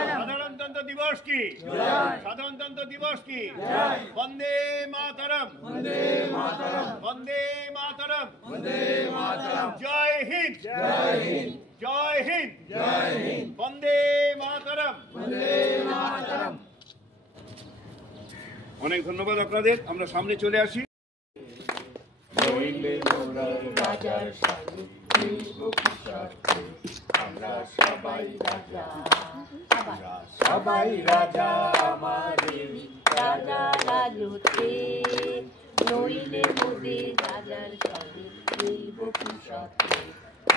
साधारणतंत्र दिवस की साधारणतंत्र दिवस की वंदे मातरम वंदे मातरम वंदे मातरम वंदे मातरम जय हिंद जय हिंद जय हिंद जय हिंद वंदे मातरम वंदे मातरम। অনেক ধন্যবাদ আপনাদের। আমরা সামনে চলে আসি। আমরা সবাই রাজা সবাই রাজা আমাদের রাজা রাজতে নইলে মোদের রাজার সঙ্গে মিলব কি সাথে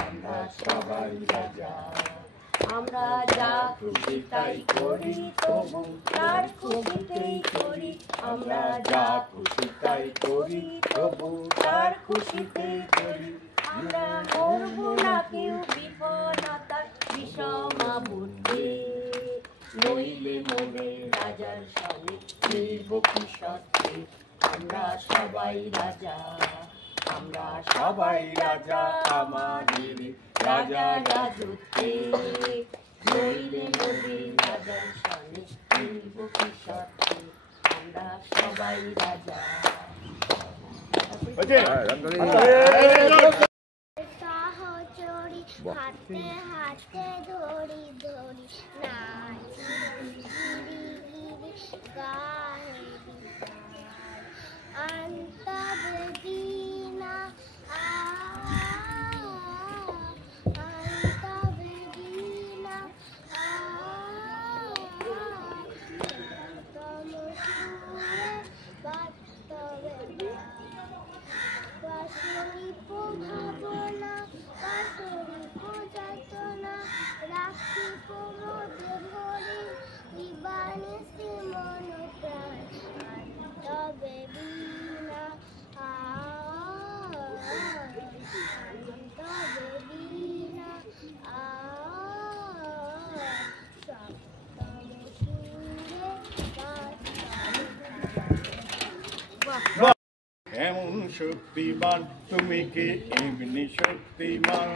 আমরা সবাই রাজা। আমরা যা খুশি তাই করি তবু তার খুশিতেই করি আমরা যা খুশি তাই করি তবু তার খুশিতেই করি আমরা করব না কেউ বিফলতার বিষমা বুদ্ধি নইলে মোদের রাজার সঙ্গে মিলব কি সাথে আমরা সবাই রাজা আমরা সবাই রাজা আমাদের রাজা রাজত্বে নইলে মোদের রাজার সঙ্গে মিলব কি সাথে আমরা সবাই রাজা। হাতে হাতে ধরি ধরি নাচি গিরি গিরি গায়ে আন্তা বেদিনা আন্তা বেদিনা তমসুরে বাতবে বাসরি ভাবনা বাসরি যাতনা রাখি কোমরে ধরি দিবানে সে মন প্রাণ তবে বিনা তবে বিনা এমন শক্তিমান তুমি কি এমনি শক্তিমান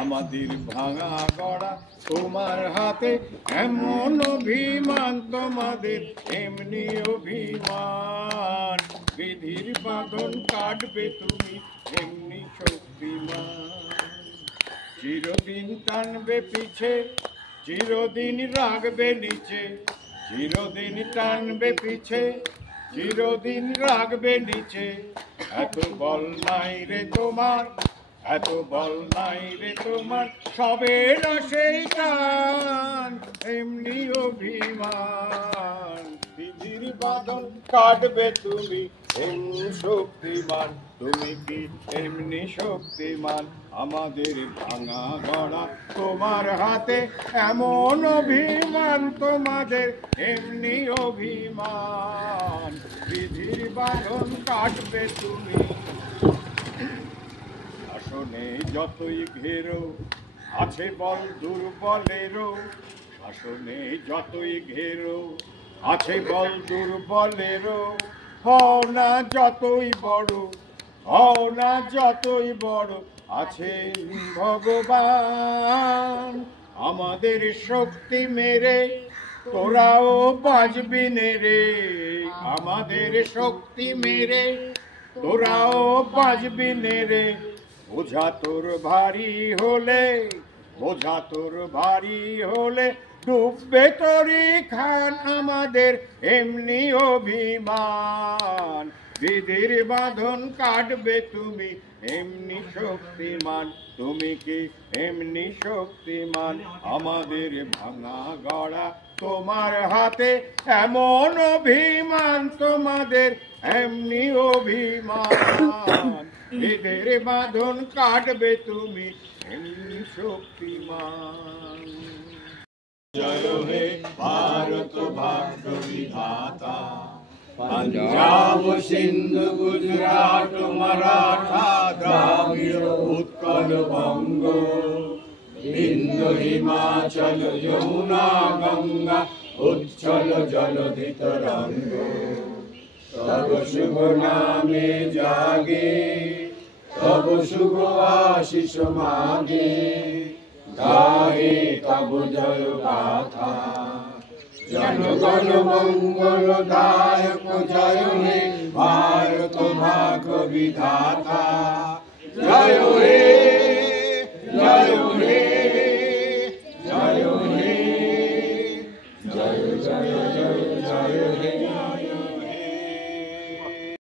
আমাদের ভাঙা গড়া তোমার হাতে এমন অভিমান তোমাদের এমনি অভিমান বিধির বাঁধন কাটবে তুমি এমনি শক্তিমান চিরদিন টানবে পিছে চিরদিন রাখবে নিচে চিরদিন টানবে পিছে চিরদিন রাখবে নিচে এত বল নাই রে তোমার এত বল নাই রে তোমার সবে না সেই টান এমনি অভিমান বিধির বাঁধন কাটবে তুমি এমনি শক্তিমান তুমি কি এমনি শক্তিমান আমাদের ভাঙা গড়া তোমার হাতে এমন অভিমান তোমাদের এমনি অভিমান বিধির বাঁধন কাটবে তুমি আসনে যতই ঘেরো আছে বল দুর্বলেরও আসনে যতই ঘেরো আছে বল দুর্বলেরও হও না যতই বড় হও না যতই বড় আছে ভগবান আমাদের শক্তি মেরে তোরাও বাঁচবি রে আমাদের শক্তি মেরে তোরাও বাঁচবি রে বোঝা তোর ভারী হলে বোঝা তোর ভারী হলে ডুববে তরি খান আমাদের এমনি অভিমান বিধির বাঁধন কাটবে তুমি এমনি শক্তিমান তুমি কি এমনি শক্তিমান আমাদের ভাঙা গড়া তোমার হাতে এমন অভিমান তোমাদের এমনি অভিমান বিধির বাঁধন কাটবে তুমি এমনি শক্তিমান। জয় হে ভারত ভাগ্য বিধাতা पंजाब सिंधु गुजरात मराठा द्राविड़ उत्कल बंग बिंदु हिमाचल यमुना गंगा उच्छल जलधि तरंग तब शुभ नामे जागे तब शुभ आशीष मागे গাহে তব জয় গাথা। জনগণ মঙ্গলদায়ক জয় হে ভারত ভাগ্য বিধাতা।